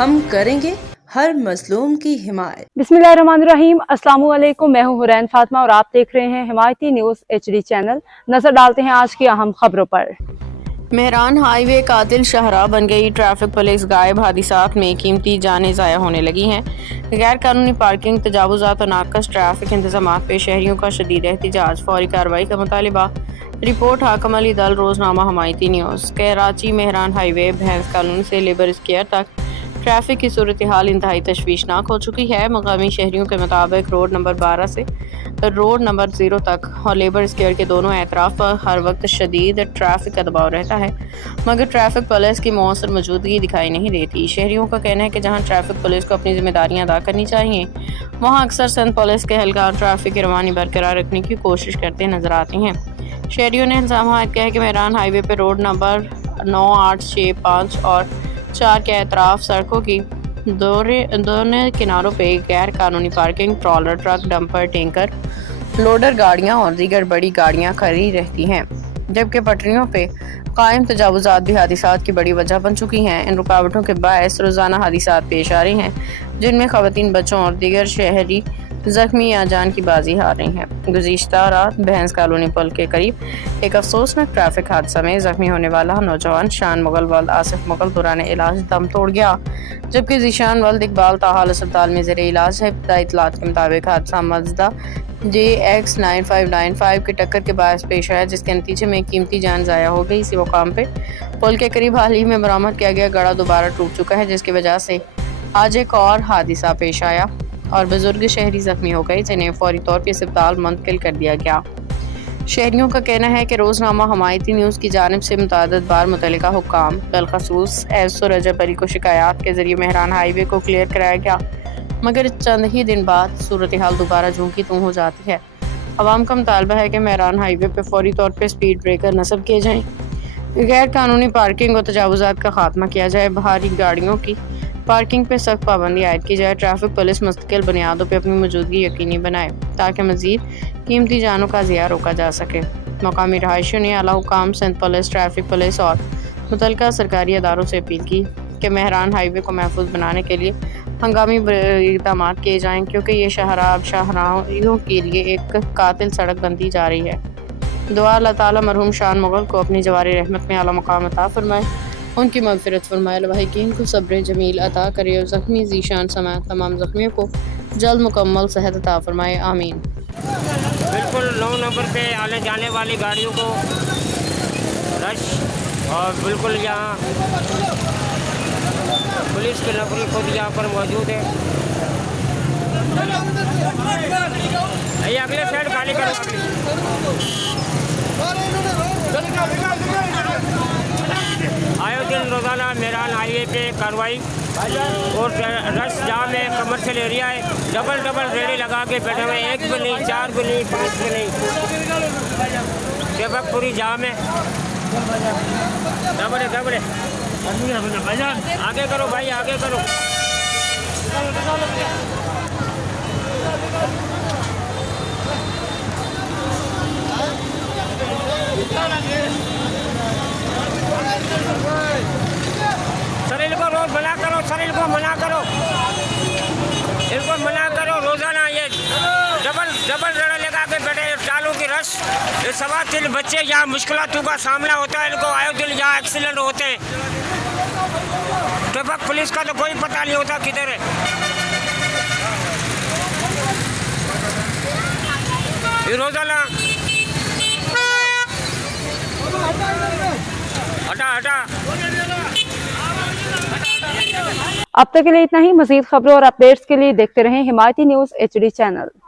हम करेंगे हर मजलूम की हिमायत। बिस्मिल्लाहिर्रहमानिर्रहीम। अस्सलाम वालेकुम। मैं हूँ हुरैन फातिमा और आप देख रहे हैं हिमायती न्यूज़ HD चैनल। नजर डालते हैं आज की अहम खबरों पर। मेहरान हाईवे कातिल शाहराह बन गई, ट्रैफिक पुलिस गायब, हादिसात में कीमती जानें ज़ाया होने लगी हैं। गैर कानूनी पार्किंग, तजावुज़ात और नाकस ट्रैफिक इंतजामात पे शहरियों का शदीद एहतिजाज, फौरी कार्रवाई का मुतालिबा। रिपोर्ट हाकम अली दल, रोजनामा हिमायती न्यूज़। कराची मेहरान हाईवे भैंस कॉलोनी से लेबर स्क्वायर तक ट्रैफिक की सूरत हाल इंतहाई तशवीशनाक हो चुकी है। मकामी शहरियों के मुताबिक रोड नंबर 12 से रोड नंबर 0 तक और लेबर स्क्वायर के दोनों एतराफ पर हर वक्त शदीद ट्रैफिक का दबाव रहता है, मगर ट्रैफिक पुलिस की मौसर मौजूदगी दिखाई नहीं देती। शहरियों का कहना है कि जहां ट्रैफिक पुलिस को अपनी जिम्मेदारियां अदा करनी चाहिए, वहां अक्सर सिंध पुलिस के एहलकार ट्रैफिक की रवानी बरकरार रखने की कोशिश करते नजर आते हैं। शहरियों ने इल्जाम किया है कि मेहरान हाईवे पर रोड नंबर 9, 8, 6, 5 और 4 के एतराफ सड़कों की दोनों किनारों पे गैर कानूनी parking, trawler, truck, dumper, tanker, loader गाड़ियां और दीगर बड़ी गाड़ियां खड़ी रहती हैं, जबकि पटरियों पे कायम तजावुज़ात भी हादिसात की बड़ी वजह बन चुकी हैं। इन रुकावटों के बायस रोज़ाना हादिसात पेश आ रहे हैं, जिनमें ख़वातीन, बच्चों और दीगर शहरी जख्मी या जान की बाजी हार रही हैं। गुज़िश्ता रात भैंस कॉलोनी पुल के करीब एक अफसोसनाक ट्रैफिक हादसा में जख्मी होने वाला नौजवान शान मुगल वल्द आसिफ मुगल दौरान इलाज दम तोड़ गया, जबकि जीशान वल्द इकबाल ताहाल अस्पताल में ज़ेरे इलाज है। इब्तदाई इत्तलात के मुताबिक हादसा मज़दा JX 9595 की टक्कर के बायस पेश आया, जिसके नतीजे में कीमती जान ज़ाया हो गई। इसी मुकाम पे पुल के करीब हाल ही में बरामद किया गया गड़ा दोबारा टूट चुका है, जिसकी वजह से आज एक और हादसा पेश आया और बुजुर्ग शहरी जख्मी हो गए, जिन्हें फौरी तौर पर अस्पताल मुंतकिल कर दिया गया। शहरियों का कहना है कि रोजनामा हिमायती न्यूज़ की जानिब से मुतअद्दिद बार मुतल्लिका हुक्काम, बिलखसूस एसओ रजब अली को शिकायत के जरिए मेहरान हाईवे को क्लियर कराया गया, मगर चंद ही दिन बाद सूरत हाल दोबारा जूं की तूं हो जाती है। अवाम का मुतालबा है कि मेहरान हाईवे पर फौरी तौर पर स्पीड ब्रेकर नस्ब किए जाएँ, गैर कानूनी पार्किंग और तजावुज़ात का खात्मा किया जाए, भारी गाड़ियों की पार्किंग पर सख्त पाबंदी आयद की जाए, ट्रैफिक पुलिस मुस्तकिल बुनियादों पर अपनी मौजूदगी यकीनी बनाए ताकि मज़ीद कीमती जानों का ज़िया रोका जा सके। मकामी रहायशियों ने आला हुकाम, सिंध पुलिस, ट्रैफिक पुलिस और मुतल्लिका सरकारी अदारों से अपील की कि मेहरान हाईवे को महफूज बनाने के लिए हंगामी इक़दाम किए जाएँ, क्योंकि ये शाहराहों के लिए एक कातिल सड़क बनती जा रही है। दुआ अल्लाह ताला मरहूम शान मुगल को अपनी जवारी रहमत में आला मकाम अता फरमाए, उनकी मग़फ़िरत फरमाए, लवाहिकीन को सब्र जमील अता करे और ज़ख्मी ज़ीशान समेत तमाम ज़ख्मियों को जल्द मुकम्मल सेहत अता फरमाए, आमीन। बिल्कुल 9 नंबर पे आने जाने वाली गाड़ियों को रश और बिल्कुल यहाँ पुलिस के नफरी खुद यहाँ पर मौजूद है। ये अगले साइड खाली करो। आए दिन रोज़ाना मेहरान हाईवे पे कार्रवाई और रश जाम है। कमर्शियल एरिया है, डबल रेडी लगा के बैठे हुए, 1 भी नहीं, 4 भी नहीं, 5 भी नहीं, ट्रैफिक पूरी जाम है। दबड़े आगे करो भाई, आगे करो। सर इनको रोज मना करो, सर इनको मना करो, इनको मना करो। रोजाना ये डबल रेड़ा लगा के बैठे, चालू की रश, ये 3.25 बच्चे यहाँ मुश्किलातों का सामना होता है इनको, आए दिन यहाँ एक्सीडेंट होते हैं। ट्रैफिक पुलिस का तो कोई पता नहीं होता किधर है। ये रोजाना हटा। अब तक के लिए इतना ही। मज़ीद खबरों और अपडेट्स के लिए देखते रहें हिमायती न्यूज़ HD चैनल।